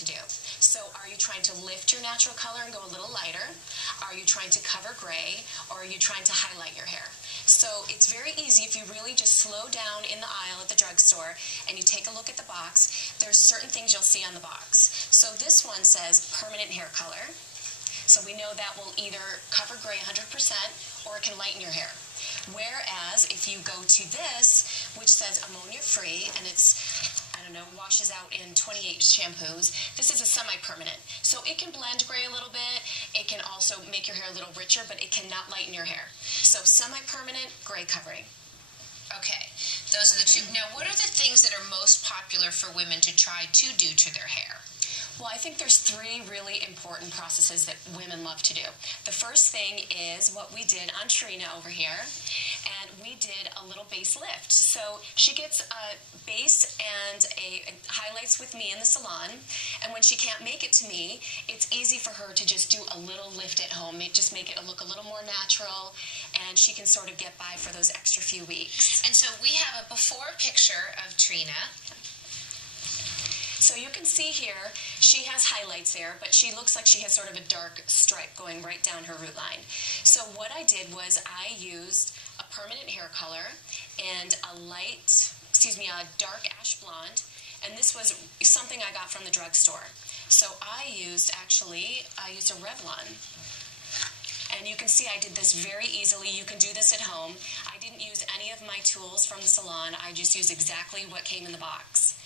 to do. So are you trying to lift your natural color and go a little lighter? Are you trying to cover gray? Or are you trying to highlight your hair? So it's very easy if you really just slow down in the aisle at the drugstore and you take a look at the box. There's certain things you'll see on the box. So this one says permanent hair color. So we know that will either cover gray 100% or it can lighten your hair. Whereas if you go to this, which says ammonia-free, and it's, I don't know, washes out in 28 shampoos, this is a semi-permanent. So it can blend gray a little bit. It can also make your hair a little richer, but it cannot lighten your hair. So semi-permanent, gray covering. Okay, those are the two. Now, what are the things that are most popular for women to try to do to their hair? Well, I think there's three really important processes that women love to do. The first thing is what we did on Trina over here, and we did a little base lift. So she gets a base and highlights with me in the salon, and when she can't make it to me, it's easy for her to just do a little lift at home. Just make it look a little more natural, and she can sort of get by for those extra few weeks. And so we have a before picture of Trina. So you can see here, she has highlights there, but she looks like she has sort of a dark stripe going right down her root line. So what I did was I used a permanent hair color and a dark ash blonde, and this was something I got from the drugstore. So I used a Revlon. And you can see I did this very easily. You can do this at home. I didn't use any of my tools from the salon. I just used exactly what came in the box.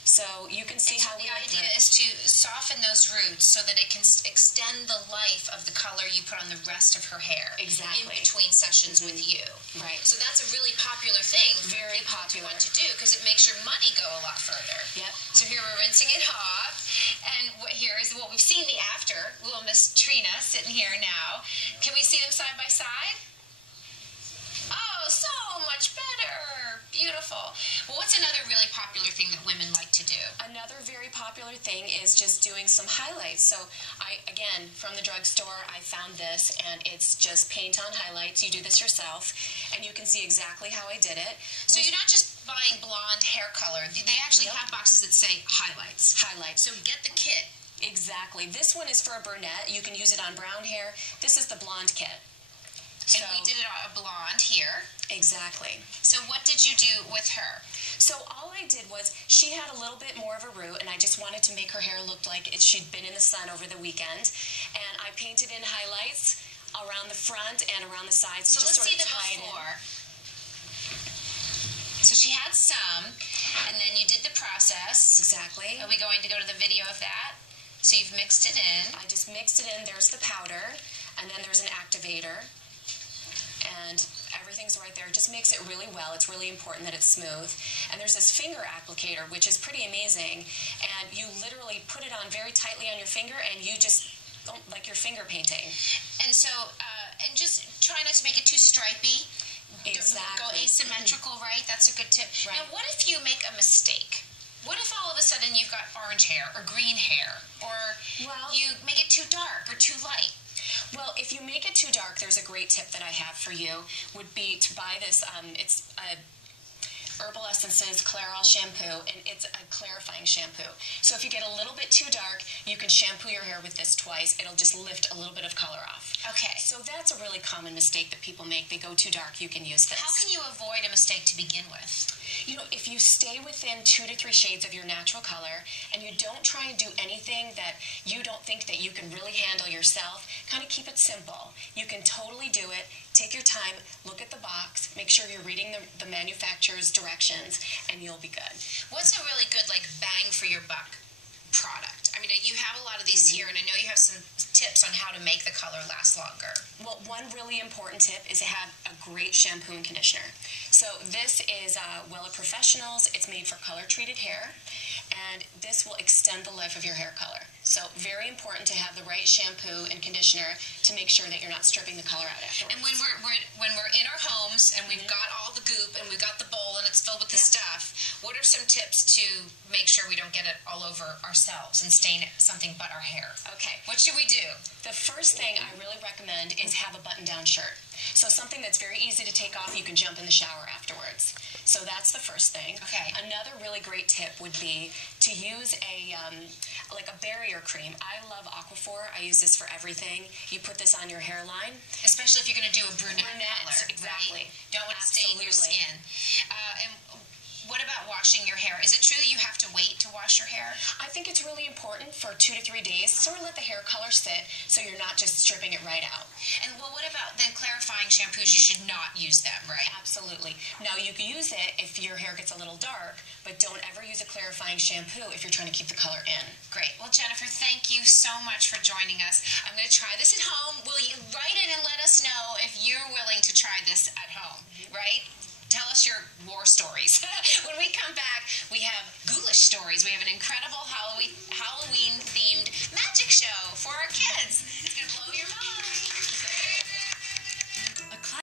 So you can see how the idea is to soften those roots so that it can extend the life of the color you put on the rest of her hair. Exactly. In between sessions with you. Right. So that's a really popular thing. Very popular. Want to do because it makes your money go a lot further. Yep. So here we're rinsing it off, and here is what we've seen the after. Little Miss Trina sitting here now. Can we see them side by side? Oh, so much better. Beautiful. Well, what's another really popular thing that women like to do? Another very popular thing is just doing some highlights. So again, from the drugstore, I found this, and it's just paint on highlights. You do this yourself, and you can see exactly how I did it. So you're not just buying blonde hair color. They actually have boxes that say highlights. Highlights. So get the kit. Exactly. This one is for a brunette. You can use it on brown hair. This is the blonde kit. And we did it on a blonde here. Exactly. So what did you do with her? So all I did was, she had a little bit more of a root, and I just wanted to make her hair look like she'd been in the sun over the weekend. And I painted in highlights around the front and around the sides. So let's see the before. So she had some, and then you did the process. Exactly. Are we going to go to the video of that? So you've mixed it in. I just mixed it in. There's the powder, and then there's an activator. And everything's right there. It just makes it really well. It's really important that it's smooth. And there's this finger applicator, which is pretty amazing. And you literally put it on very tightly on your finger, and you just, like you're finger painting. And so, and just try not to make it too stripey. Exactly. Go asymmetrical, right? That's a good tip. Right. Now, what if you make a mistake? What if all of a sudden you've got orange hair or green hair, or you make it too dark or too light? Well, if you make it too dark, there's a great tip that I have for you, would be to buy this, it's a Herbal Essences Clairol shampoo, and it's a clarifying shampoo. So if you get a little bit too dark, you can shampoo your hair with this twice. It'll just lift a little bit of color off. Okay. So that's a really common mistake that people make. They go too dark, you can use this. How can you avoid a mistake to begin with? You know, if you stay within 2 to 3 shades of your natural color, and you don't try and do anything that you don't think that you can really handle yourself, kind of keep it simple. You can totally do it. Take your time, look at the box, make sure you're reading the manufacturer's directions, and you'll be good. What's a really good, like, bang for your buck product? I mean, you have a lot of these here, and I know you have some tips on how to make the color last longer. Well, one really important tip is to have a great shampoo and conditioner. So this is Wella Professionals. It's made for color-treated hair, and this will extend the life of your hair color. So very important to have the right shampoo and conditioner to make sure that you're not stripping the color out afterwards. And when we're in our homes and we've got all the goop and we've got the bowl and it's filled with the stuff, what are some tips to make sure we don't get it all over ourselves and stain something but our hair? Okay. What should we do? The first thing I really recommend is have a button-down shirt. So something that's very easy to take off, you can jump in the shower afterwards. So that's the first thing. Okay. Another really great tip would be to use a like a barrier cream. I love Aquaphor. I use this for everything. You put this on your hairline. Especially if you're going to do a brunette color. Exactly. Right? Don't want to stain your skin. And what about washing your hair? Is it true that you have to wait to wash your hair? I think it's really important for 2 to 3 days. Sort of let the hair color sit so you're not just stripping it right out. And well, what about then clarifying shampoos? You should not use them, right? Absolutely. Now, you can use it if your hair gets a little dark, but don't ever use a clarifying shampoo if you're trying to keep the color in. Great. Well, Jennifer, thank you so much for joining us. I'm going to try this at home. Will you write in and let us know if you're willing to try this at home, right? Tell us your war stories. When we come back, we have ghoulish stories. We have an incredible Halloween-themed